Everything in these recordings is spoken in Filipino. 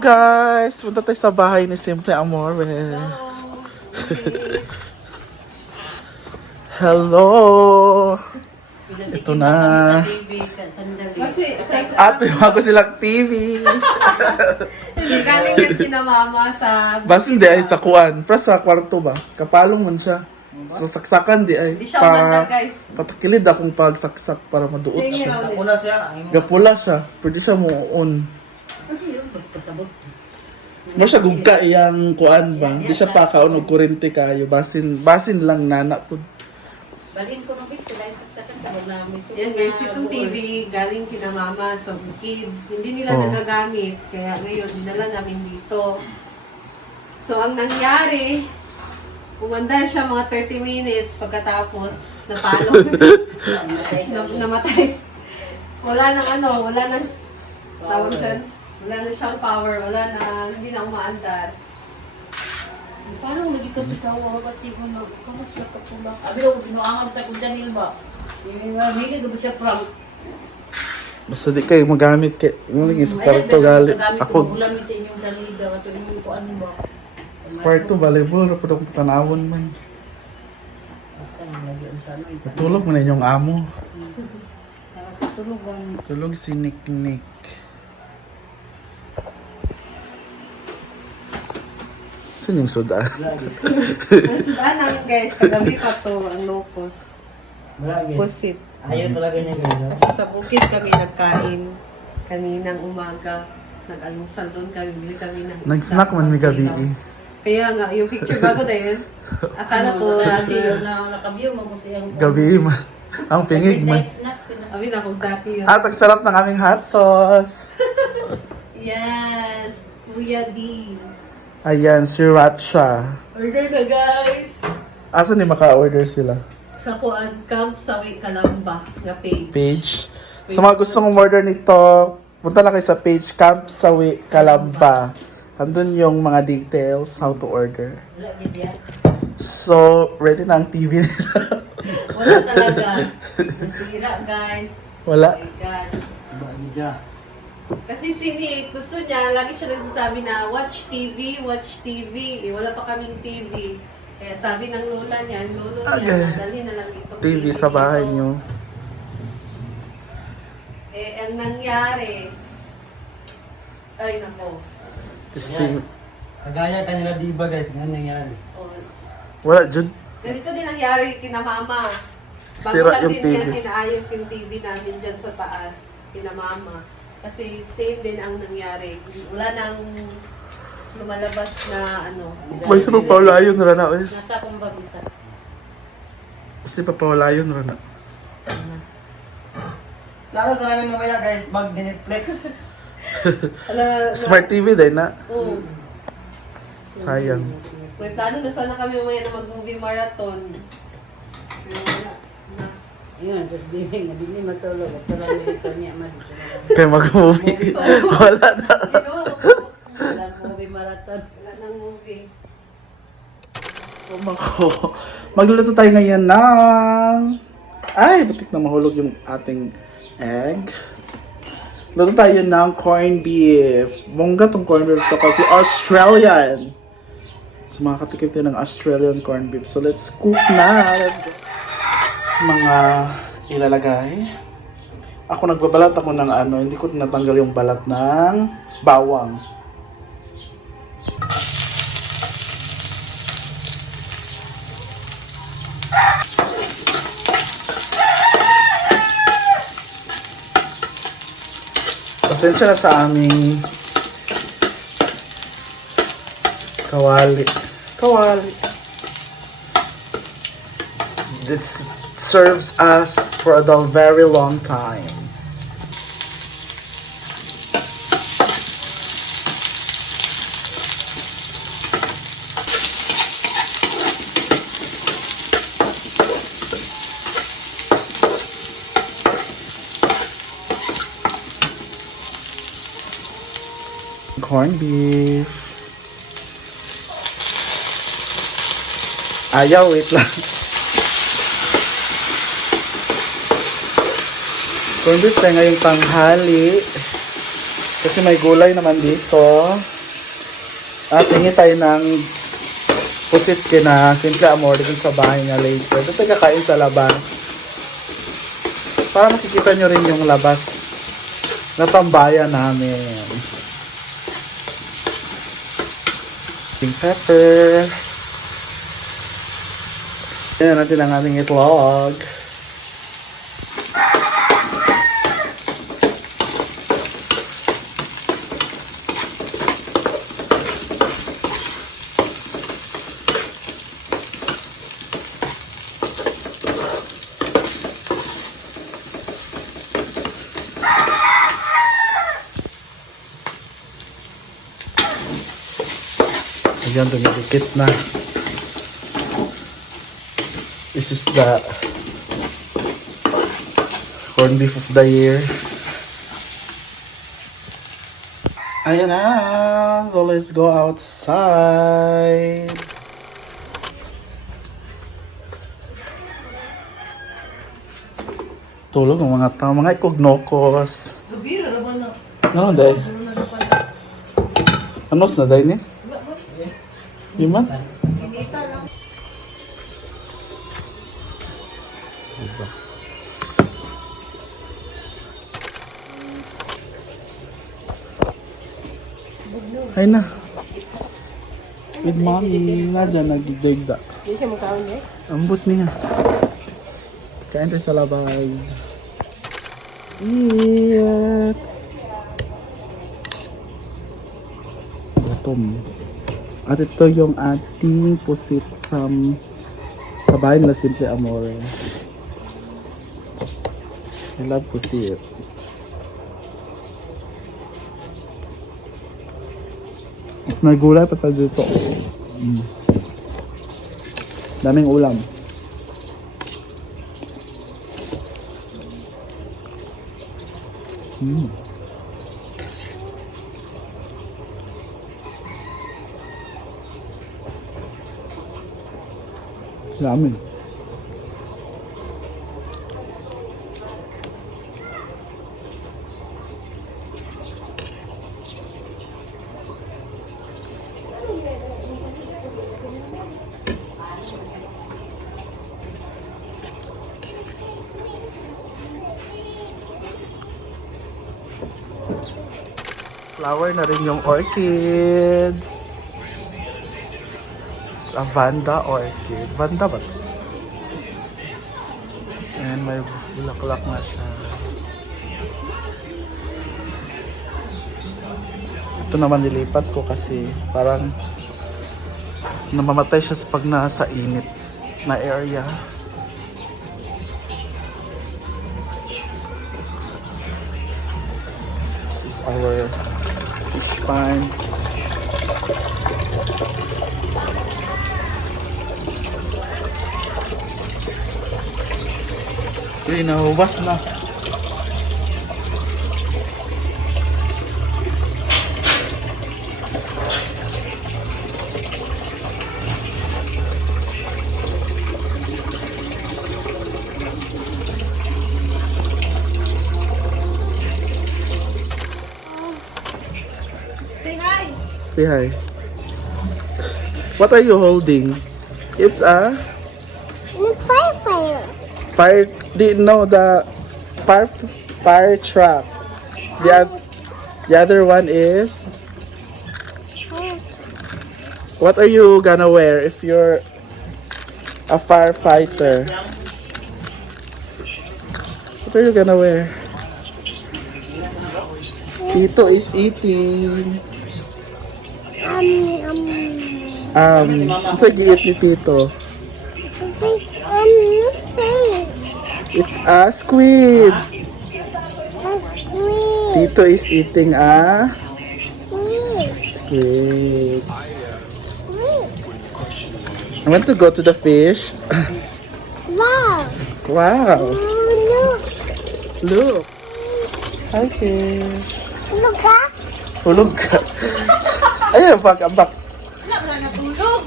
Guys, punta tayo sa bahay ni Simple Amore. Hello! Ito na. At may mga ko silang TV. Galing yan kina mama sa... Basta hindi ay sa kuan. Pero sa kwarto ba? Kapalong man siya. Sa saksakan di ay. Di siya umanda, guys. Patakilid akong pagsaksak para maduot Sige, siya. Raul. Gapula siya. Pwede siya muon. Mo siya gugka iyang kuan ba? Di siya pa kaunog kurente kayo. Basin lang nana po. Balhin ko nung sila yung saksakan ka. Huwag namin. Yan guys, itong TV galing kina mama sa bukid. Hindi nila Oh. nagagamit. Kaya ngayon, dinala namin dito. So, ang nangyari, umandar siya mga 30 minutes pagkatapos napalo. Namatay. Wala nang tawag dyan. Wala na siyang power, hindi na umaandar. Parang lagi ka ikaw, wagas di ko na, kamot siya katulak. Abi ako, binuangan sa kundyan nilba. Hindi ko siya prank. Basta di kayo magamit kay mo lang sa kwarto gali. Ako. Ako Magulang mi sa inyong salida, kato rin ko ano ba. kwarto volleyball ra pud akong tanawon man. Basta nang lagi ang tanong. Natulog man inyong amo. Nakakatulog ang Tulog si Nick. Saan yung sudan? Ang sudan namin guys, kagabi pa to, ang locos. Pusit. Ayaw talaga niya ganyan. Kasi sa bukid kami nagkain kaninang umaga. Nag-almusal doon kami, bili kami ng Nag-snack man mi gabi eh. Kaya nga, yung picture bago dahil, akala ko dati yun. na nakabiyo mo siyang Gabi man. Ang pingig man. snacks sila. Abi na kung dati yun. At ang sarap ng aming hot sauce. Yes! Kuya D. Ayan, sriracha. Order na guys! Asa ni maka-order sila? Sa Kuan Camp sa Kalamba nga page. Page. Sa mga gustong umorder nito, punta lang kayo sa page Camp Sawi Kalamba. Andun yung mga details, how to order. Wala niya. So, ready na ang TV nila. Wala talaga. Nasira guys. Wala. Oh my God. Bagi siya. Kasi si Nick, gusto niya, lagi siya nagsasabi na watch TV. Eh, wala pa kaming TV. Kaya sabi ng lola niya, lolo niya, Okay. nadalhin na lang itong TV sa bahay dito. nyo. Eh, ang nangyari, ay nako, Testing. Kagaya kanila diba guys, nga nangyari. oh, Wala, Jud. ganito din nangyari kina mama. Bago Sira lang yung din TV. yan, kinaayos yung TV namin dyan sa taas, kina mama. Kasi same din ang nangyari. Wala nang lumalabas na ano. May sa papawalayon, Rana. Eh. Nasa akong bag isa. Kasi papawalayon, Rana. Lalo sa namin mamaya guys, mag-Netflix. Smart TV din na. Oo. Sayang. May plano na sana kami mamaya na mag-movie marathon. Pero wala na. Ayun, hindi matulog. Ito lang nilito niya. Kaya mag-movie. Wala na. Ginawa ko. Wala movie marathon. Wala nang movie. Mako. Magluluto tayo ngayon ng... Ay, batik na mahulog yung ating egg. Luto tayo ng corned beef. Bongga tong corned beef to kasi Australian. So makakatikim tayo ng Australian corned beef. So let's cook na. Let's go. Mga ilalagay. Ako nagbabalat ako ng ano, hindi ko tinatanggal yung balat ng bawang. Pasensya na sa aming kawali. This serves us for a very long time. Corned beef. Ayaw, wait lang. Corned beef tayo ngayong tanghali. Kasi may gulay naman dito. At hingi tayo ng pusit kina Simple Amor dun sa bahay nga later. Dito tayo kakain sa labas. Para makikita nyo rin yung labas na tambayan namin. Pink pepper. Yan natin ang ating itlog. Ayan, dumidikit na. This is the corned beef of the year. Ayan na. So let's go outside. Tulog ng mga tao. Mga ikognokos. Gabira ra ba na? Ano, day? Ano na kapalas? Anos na, day niya? Wala ba? Di man? Kinita lang. Ay na. With mommy. Nadya, nagdigda. Hindi siya magkaon eh. Ambot niya. Kain tayo sa labas. Iyak. Gutom. At ito yung ating pusit from sa bahay nila Simple Amor. I love pusit. May gulay pa tayo dito. Daming ulam. Dami. Flower na rin yung orchid. It's a Vanda orchid. Vanda ba ito? And may bulaklak na siya. Ito naman nilipat ko kasi parang namamatay siya pag nasa init na area. This is our fish pond. Okay, nahubas na. Say hi! Say hi. What are you holding? It's a fire. No, the fire truck. The other one is. What are you gonna wear if you're a firefighter? What are you gonna wear? Tito is eating. Sa giit ni Tito. It's a squid. Tito is eating a squid. I want to go to the fish. Wow! Wow. Look! Look. Hi, fish. Look ah! Hulog ka. Ayun, ambak. Wala ba natulog?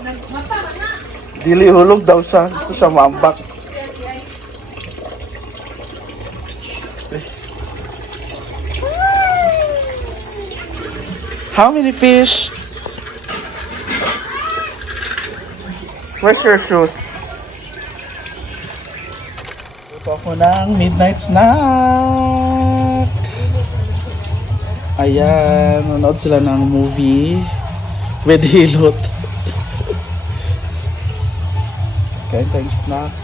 Nagmata na. Dili hulog daw siya. Gusto siya maambak. How many fish? Where's your shoes? Luto ako ng midnight snack. Ayan, nanood sila ng movie with Hilot. Okay, thanks snack.